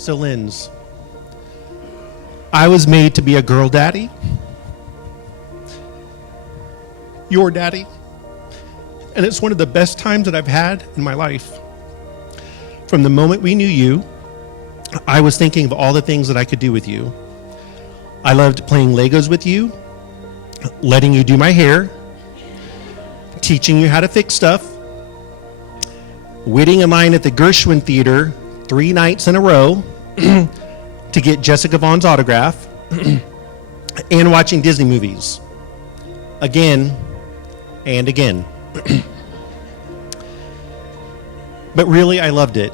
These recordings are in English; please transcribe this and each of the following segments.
So, Linz, I was made to be a girl daddy. Your daddy. And it's one of the best times that I've had in my life. From the moment we knew you, I was thinking of all the things that I could do with you. I loved playing Legos with you, letting you do my hair, teaching you how to fix stuff, waiting in line at the Gershwin Theater 3 nights in a row to get Jessica Vaughn's autograph, and watching Disney movies again and again. But really, I loved it.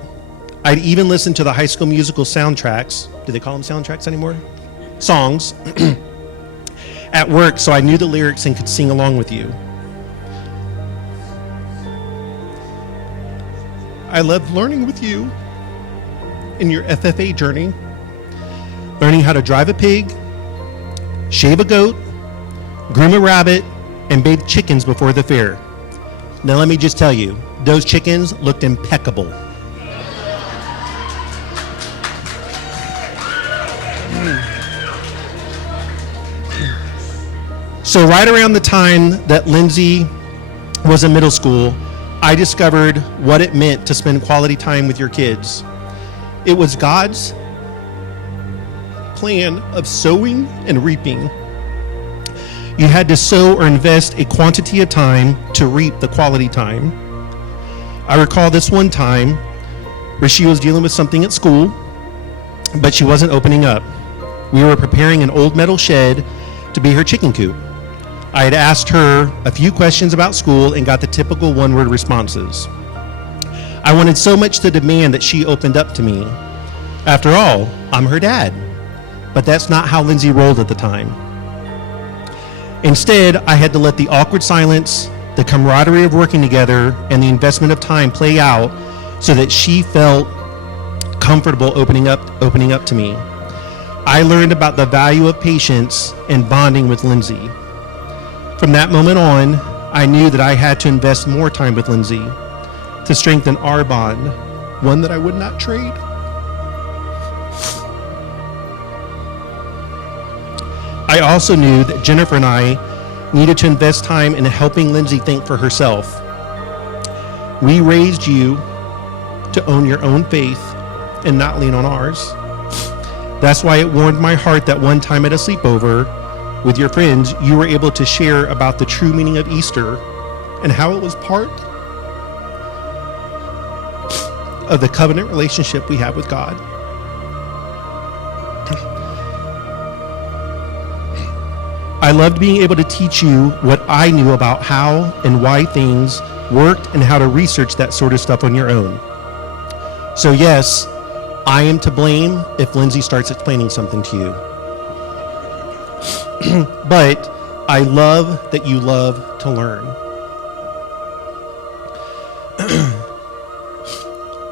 I'd even listen to the High School Musical soundtracks. Do they call them soundtracks anymore? Songs. At work, so I knew the lyrics and could sing along with you. I loved learning with you in your FFA journey, learning how to drive a pig, shave a goat, groom a rabbit, and bathe chickens before the fair. Now let me just tell you, those chickens looked impeccable. So right around the time that Lindsay was in middle school, I discovered what it meant to spend quality time with your kids. It was God's plan of sowing and reaping. You had to sow or invest a quantity of time to reap the quality time. I recall this one time where she was dealing with something at school, but she wasn't opening up. We were preparing an old metal shed to be her chicken coop. I had asked her a few questions about school and got the typical one-word responses. I wanted so much to demand that she opened up to me. After all, I'm her dad. But that's not how Lindsay rolled at the time. Instead, I had to let the awkward silence, the camaraderie of working together, and the investment of time play out so that she felt comfortable opening up to me. I learned about the value of patience and bonding with Lindsay. From that moment on, I knew that I had to invest more time with Lindsay to strengthen our bond, one that I would not trade. I also knew that Jennifer and I needed to invest time in helping Lindsay think for herself. We raised you to own your own faith and not lean on ours. That's why it warmed my heart that one time at a sleepover with your friends, you were able to share about the true meaning of Easter and how it was part of the covenant relationship we have with God. I loved being able to teach you what I knew about how and why things worked and how to research that sort of stuff on your own. So yes, I am to blame if Lindsay starts explaining something to you. But I love that you love to learn.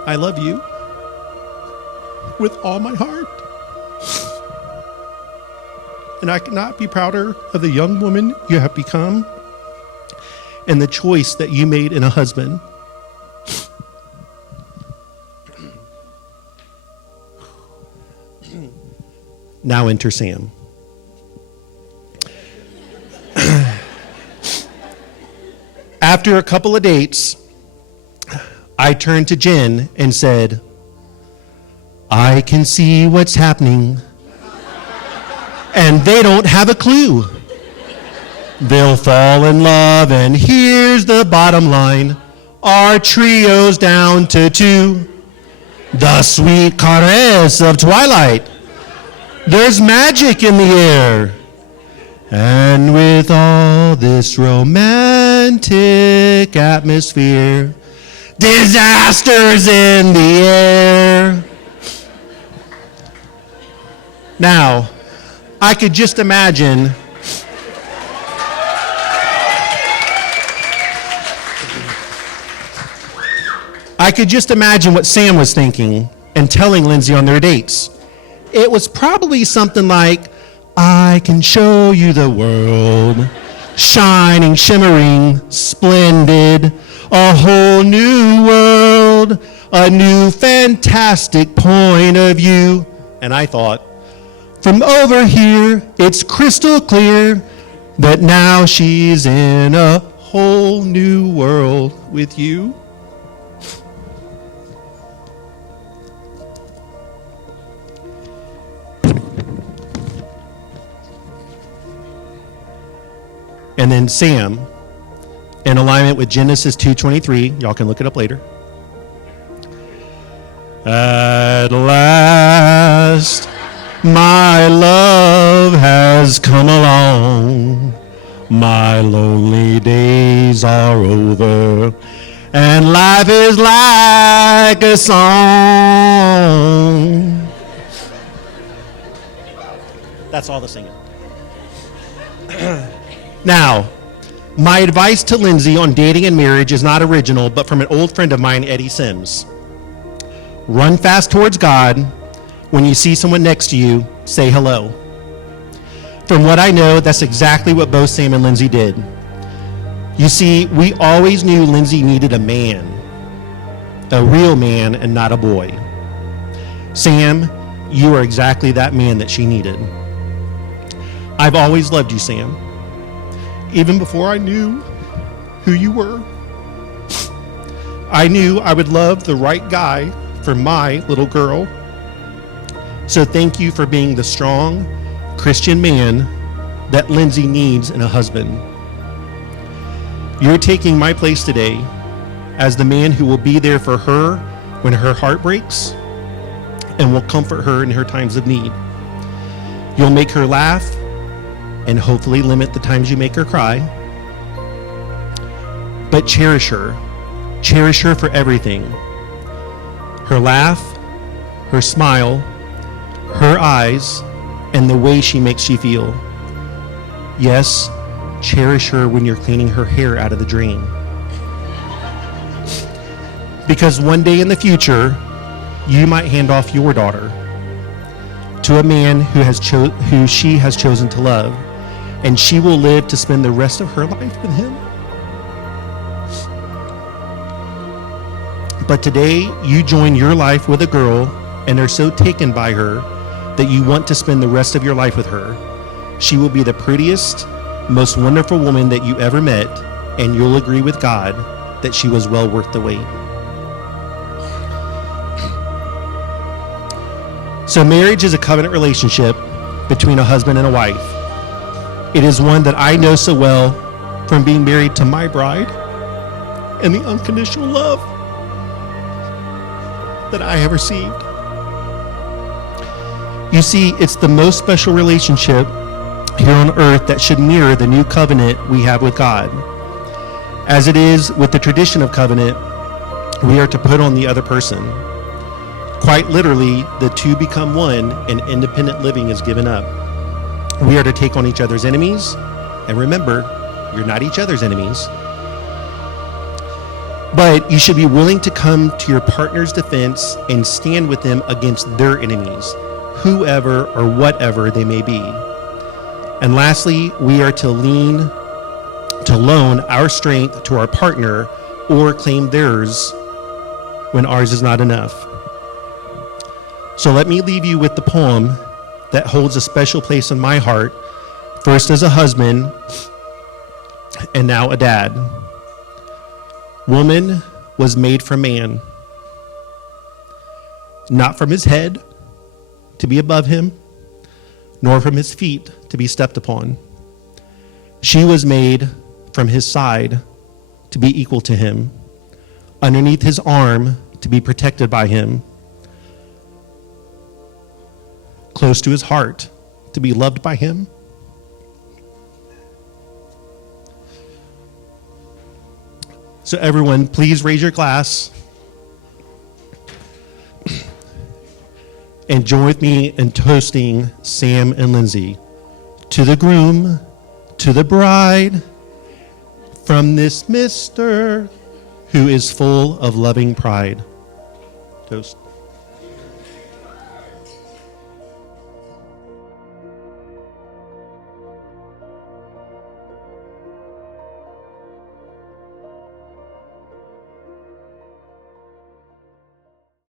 I love you with all my heart. And I could not be prouder of the young woman you have become and the choice that you made in a husband. Now enter Sam. After a couple of dates, I turned to Jen and said, I can see what's happening, and they don't have a clue. They'll fall in love, and here's the bottom line. Our trio's down to 2. The sweet caress of twilight. There's magic in the air. And with all this romantic atmosphere, disasters in the air. Now, I could just imagine what Sam was thinking and telling Lindsay on their dates. It was probably something like, I can show you the world, shining, shimmering, splendid, a whole new world. world a new fantastic point of view. And I thought, from over here, it's crystal clear that now she's in a whole new world with you. And then Sam, in alignment with Genesis 2:23, y'all can look it up later. At last, my love has come along. My lonely days are over, and life is like a song. That's all the singing. Now, my advice to Lindsay on dating and marriage is not original, but from an old friend of mine, Eddie Sims. Run fast towards God. When you see someone next to you, say hello. From what I know, that's exactly what both Sam and Lindsay did. You see, we always knew Lindsay needed a man, a real man and not a boy. Sam, you are exactly that man that she needed. I've always loved you, Sam. Even before I knew who you were, I knew I would love the right guy for my little girl. So thank you for being the strong Christian man that Lindsay needs in a husband. You're taking my place today as the man who will be there for her when her heart breaks and will comfort her in her times of need. You'll make her laugh and hopefully limit the times you make her cry. But cherish her for everything. Her laugh, her smile, her eyes, and the way she makes you feel. Yes, cherish her when you're cleaning her hair out of the drain. Because one day in the future, you might hand off your daughter to a man who she has chosen to love, and she will live to spend the rest of her life with him. But today, you join your life with a girl and are so taken by her that you want to spend the rest of your life with her. She will be the prettiest, most wonderful woman that you ever met, and you'll agree with God that she was well worth the wait. So marriage is a covenant relationship between a husband and a wife. It is one that I know so well from being married to my bride and the unconditional love that I have received. You see, it's the most special relationship here on earth that should mirror the new covenant we have with God. As it is with the tradition of covenant, we are to put on the other person. Quite literally, the two become one and independent living is given up. We are to take on each other's enemies, and remember, you're not each other's enemies. But you should be willing to come to your partner's defense and stand with them against their enemies, whoever or whatever they may be. And lastly, we are to loan our strength to our partner or claim theirs when ours is not enough. So let me leave you with the poem that holds a special place in my heart, first as a husband and now a dad. Woman was made from man, not from his head to be above him, nor from his feet to be stepped upon. She was made from his side to be equal to him, underneath his arm to be protected by him, close to his heart to be loved by him. So everyone, please raise your glass and join with me in toasting Sam and Lindsay. To the groom, to the bride, from this mister who is full of loving pride. Toast.